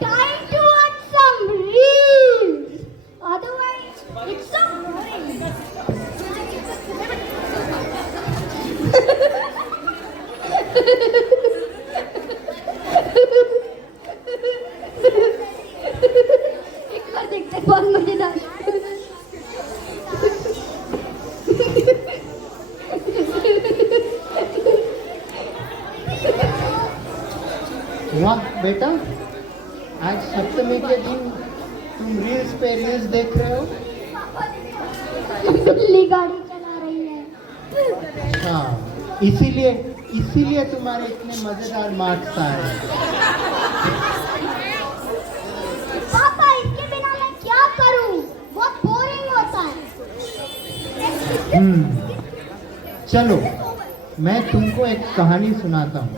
time to watch some reels. Otherwise, it's so boring. एक बार देखते हैं, बहुत मजेदार। वाह बेटा, आज सप्तमी के दिन तुम रील्स पे रील्स देख रहे हो। बिल्ली गाड़ी चला रही है। हाँ, इसीलिए तुम्हारे इतने मजेदार मार्क्स आए। पापा, इसके बिना मैं क्या करूं? बहुत बोरिंग होता है। चलो मैं तुमको एक कहानी सुनाता हूँ।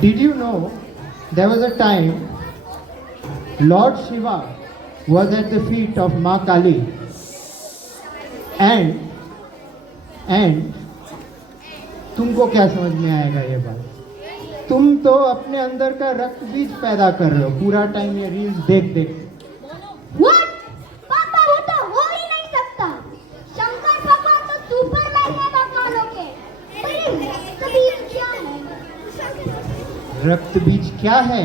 Did you know there was a time Lord Shiva was at the feet of Ma Kali and तुमको क्या समझ में आएगा ये बात? तुम तो अपने अंदर का रक्त बीज पैदा कर रहे हो पूरा टाइम ये रील्स देख देख। What? पापा, वो तो हो ही नहीं सकता। शंकर भगवान तो सुपरमैन है भगवानों के। पर ये रक्त बीज क्या है? रक्त बीज क्या है?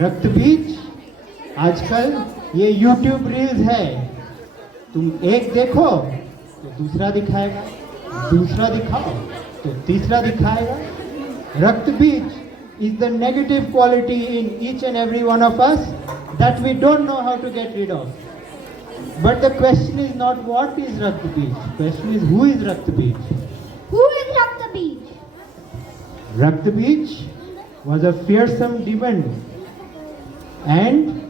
रक्त बीज आजकल ये YouTube रील्स है। तुम एक देखो तो दूसरा दिखाएगा, दूसरा दिखाओ तो तीसरा दिखाएगा। रक्त बीज is the negative quality in each and every one of us that we don't know how to get rid of. But the question is not what is Rakt Beej. The question is who is Rakt Beej. Who is Rakt Beej? Rakt Beej was a fearsome demon, and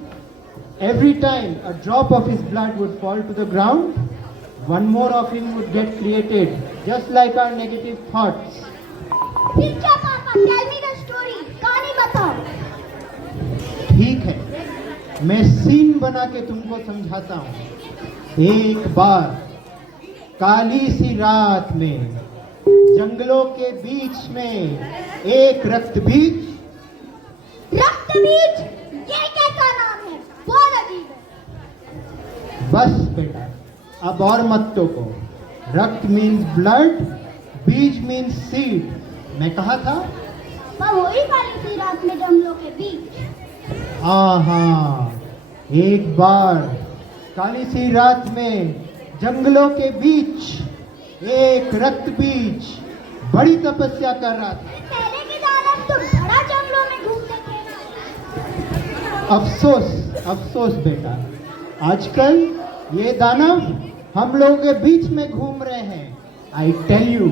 every time a drop of his blood would fall to the ground, one more of him would get created, just like our negative thoughts. फिर क्या पापा? Tell me the story. कहानी बताओ। ठीक है, मैं scene बना के तुमको समझाता हूँ। एक बार काली सी रात में जंगलों के बीच में एक रक्त बीज। रक्त बीज? ये कैसा नाम है? बहुत अजीब है। बस बेटा, अब और मत टोको। रक्त मीन्स ब्लड, बीज मीन्स सीड। मैं कहा था वही काली सी रात में जंगलों के बीच। हाँ, एक बार काली सी रात में जंगलों के बीच एक रक्त बीज बड़ी तपस्या कर रहा था। पहले के दानव तो बड़ा जंगलों में घूमते थे। अफसोस बेटा, आजकल ये दानव हम लोगों के बीच में घूम रहे हैं। I tell you,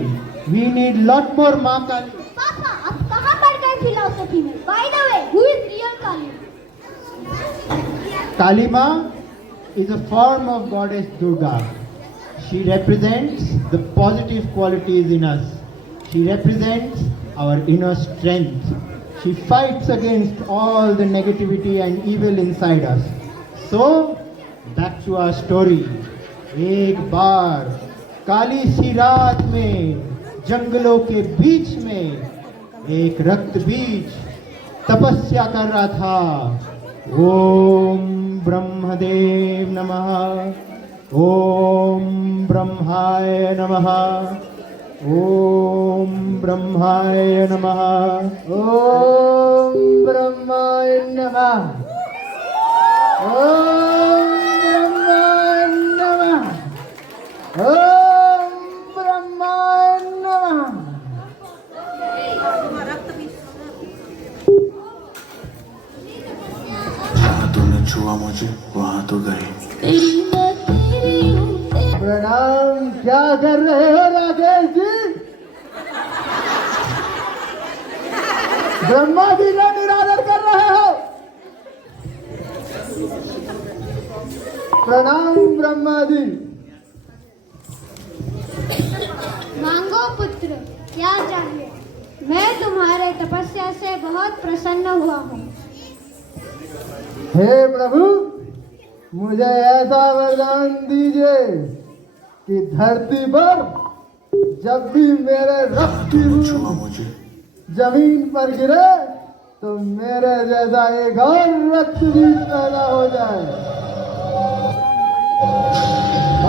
we need lot more Maa Kali. पापा, अब कहाँ पढ़ गए फिलोसफी में? By the way, who is real Kali? Kali Ma is a form of goddess Durga. She represents the positive qualities in us. She represents our inner strength. She fights against all the negativity and evil inside us. So, back to our story. एक बार काली सी रात में जंगलों के बीच में एक रक्त बीज तपस्या कर रहा था। ओम ब्रह्मदेव नमः, ओम ब्रह्माय नमः, ओम ब्रह्माय नमः, ओम ब्रह्माय नमः, ओम ब्रह्माय नमः, ओम ब्रह्माय नमः। तूने छुआ मुझे वहां तो गए। प्रणाम। क्या कर रहे हो राकेश जी? ब्रह्मा जी का निरादर कर रहे हो? प्रणाम ब्रह्मा जी। मांगो पुत्र, क्या चाहिए? मैं तुम्हारे तपस्या से बहुत प्रसन्न हुआ हूँ। हे प्रभु, मुझे ऐसा वरदान दीजिए कि धरती पर जब भी मेरे रक्त की बूंद छुआ मुझे जमीन पर गिरे तो मेरे जैसा एक और रक्तबीज पैदा हो जाए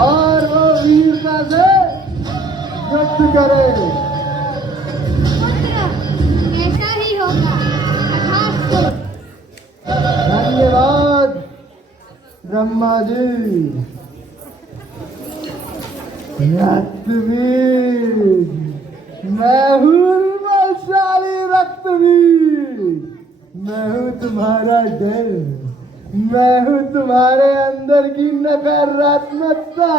और वो वीरता से युद्ध करे। पुत्र, ऐसा ही होगा। तथास्तु। धन्यवाद ब्रह्मा जी। रक्तबीज, मैं हूँ बलशाली रक्तबीज, मैं हूँ तुम्हारा डर, मैं हूँ तुम्हारे अंदर की नकारात्मकता,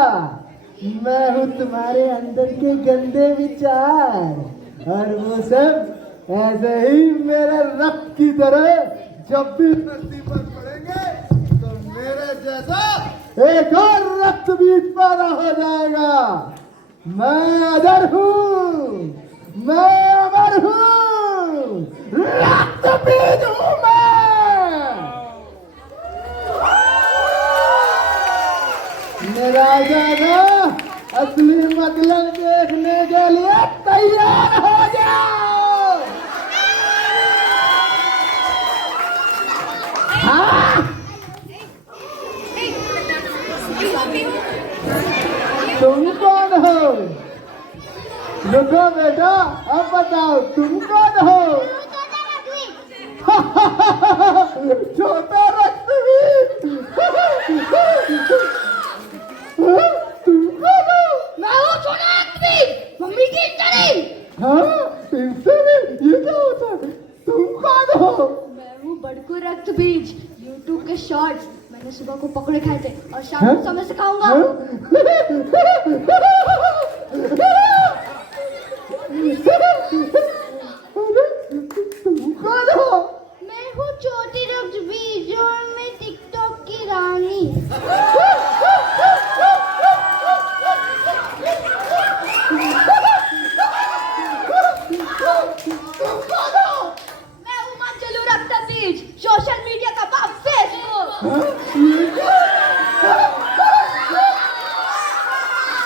मैं हूँ तुम्हारे अंदर के गंदे विचार, और वो सब ऐसे ही मेरे रक्त की तरह जब भी धरती पर पड़ेंगे तो मेरे जैसा एक और रक्त बीज पैदा हो जाएगा। मैं अजर हूँ, मैं अमर हूँ, रक्त बीज हूँ मैं। मेरा दादा असली मतलब देखने के लिए तैयार हो जाओ। हाँ? तुम कौन हो? रुको बेटा, अब बताओ तुम कौन हो? छोटा रक्तबीज। तुम कौन हो? मैं हूँ छोटा रक्तबीज, मम्मी की इंस्टानी। हाँ, इंस्टानी? ये क्या होता है? तुम कौन हो? मैं हूँ बड़कू रक्तबीज, यूट्यूब के शॉर्ट्स मैंने सुबह को पकड़े खाए थे और शाम को समय सिखाऊंगा। तुम कौन हो? मैं हूँ छोटी रक्तबीज और मैं टिकटॉक की रानी। तुम कौन हो? मैं हूँ मंजलू रक्तबीज, सोशल मीडिया का बाप, फेसबुक।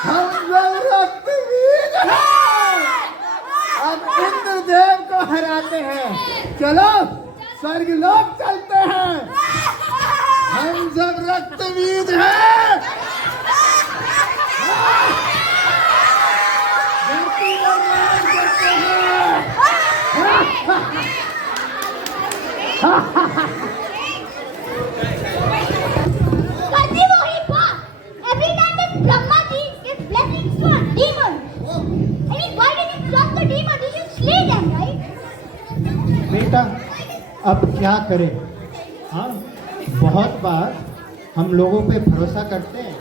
हम सब रक्तबीज हैं। अब इंद्रदेव को हराते हैं। चलो स्वर्ग लोक चलते हैं। हम सब रक्तबीज हैं। धरती पर राज करते हैं। करती वही बात। Every time that Brahma ji gives blessings to a demon, I mean, why did he trust the demon? He should slay them, right? बेटा अब क्या करें? हाँ, बहुत बार हम लोगों पे भरोसा करते हैं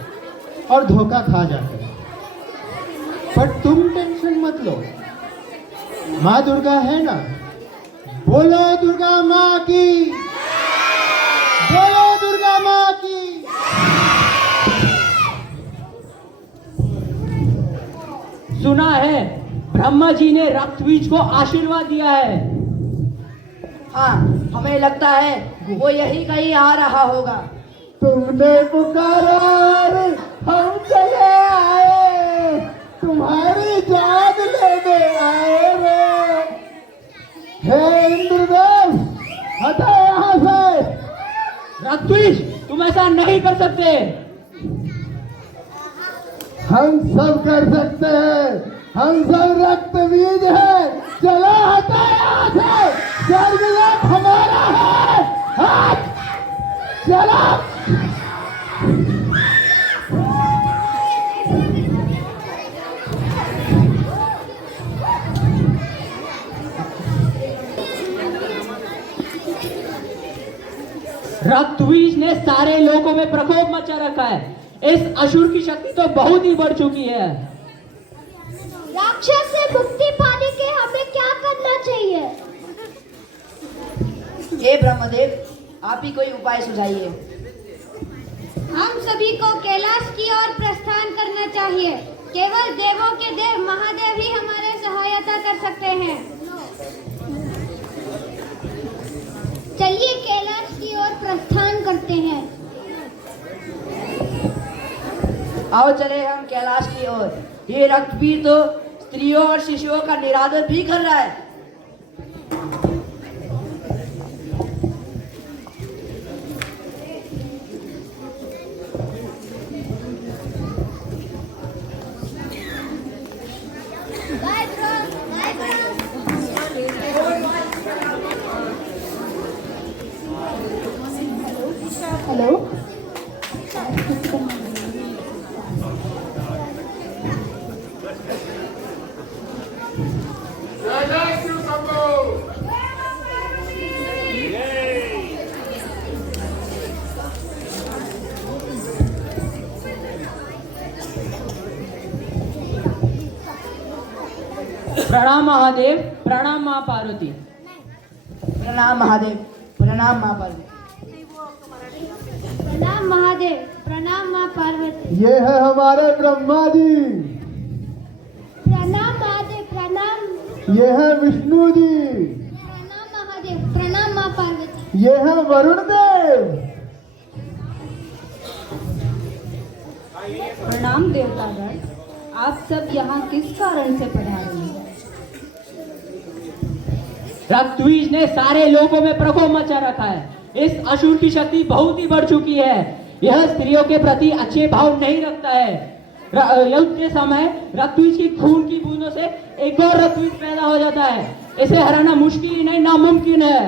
और धोखा खा जाते हैं, पर तुम टेंशन मत लो। माँ दुर्गा है ना, बोलो दुर्गा माँ की, बोलो दुर्गा माँ की। सुना है ब्रह्मा जी ने रक्तबीज को आशीर्वाद दिया है। हाँ, हमें लगता है वो यही कहीं आ रहा होगा। तुमने पुकारा और हम चले आए, तुम्हारी जान लेने आए रे। हे इंद्रदेव, हटो यहाँ से। रक्तबीज, तुम ऐसा नहीं कर सकते। हम सब कर सकते हैं, हम सब रक्तबीज हैं। चलो हटो यहाँ से, स्वर्गलोक हमारा है। हट, चलो। रक्तबीज ने सारे लोगों में प्रकोप मचा रखा है। इस असुर की शक्ति तो बहुत ही बढ़ चुकी है। राक्षस से मुक्ति पाने के हमें क्या करना चाहिए? हे ब्रह्मदेव, आप ही कोई उपाय सुझाइए। हम सभी को कैलाश की ओर प्रस्थान करना चाहिए। केवल देवों के देव महादेव ही हमारे सहायता कर सकते हैं। चलिए कैलाश की ओर प्रस्थान करते हैं। आओ चले हम कैलाश की ओर। ये रक्तबीज तो स्त्रियों और शिशुओं का निरादर भी कर रहा है। प्रणाम महादेव, प्रणाम माँ पार्वती। प्रणाम महादेव, प्रणाम माँ पार्वती। प्रणाम महादेव, प्रणाम माँ पार्वती। ये है हमारे ब्रह्मा जी, प्रणाम महादेव, प्रणाम। ये है विष्णु जी, प्रणाम महादेव, प्रणाम माँ पार्वती। ये है वरुण देव। प्रणाम देवतागण, आप सब यहाँ किस कारण से पधारे हैं? रक्तबीज ने सारे लोगों में प्रकोप मचा रखा है। इस असुर की शक्ति बहुत ही बढ़ चुकी है। यह स्त्रियों के प्रति अच्छे भाव नहीं रखता है। युद्ध के समय रक्तबीज की खून की बूंदों से एक और रक्तबीज पैदा हो जाता है। इसे हराना मुश्किल ही नहीं, नामुमकिन है।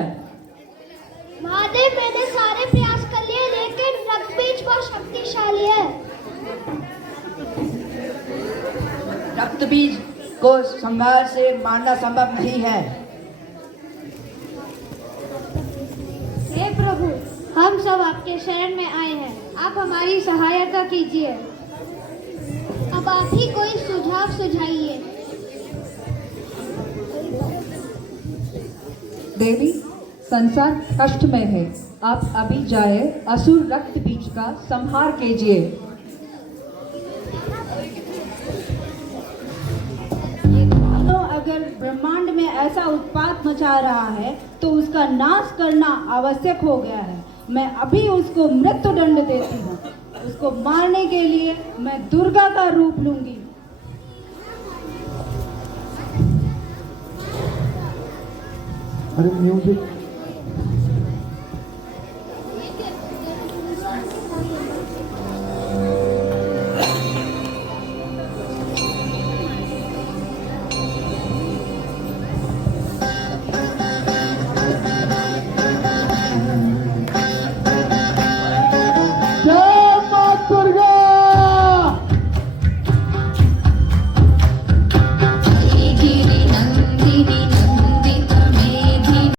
महादेव, मैंने सारे प्रयास कर लिए, लेकिन रक्तबीज बहुत शक्तिशाली है। रक्तबीज को संहार से मारना संभव नहीं है। हे प्रभु, हम सब आपके शरण में आए हैं, आप हमारी सहायता कीजिए। अब आप ही कोई सुझाव सुझाइए। देवी, संसार कष्ट में है, आप अभी जाए असुर रक्त बीज का संहार कीजिए। तो अगर ब्रह्मांड में ऐसा उत्पात मचा रहा है तो उसका नाश करना आवश्यक हो गया है। मैं अभी उसको मृत्यु दंड देती हूँ। उसको मारने के लिए मैं दुर्गा का रूप लूंगी। अरे म्यूजिक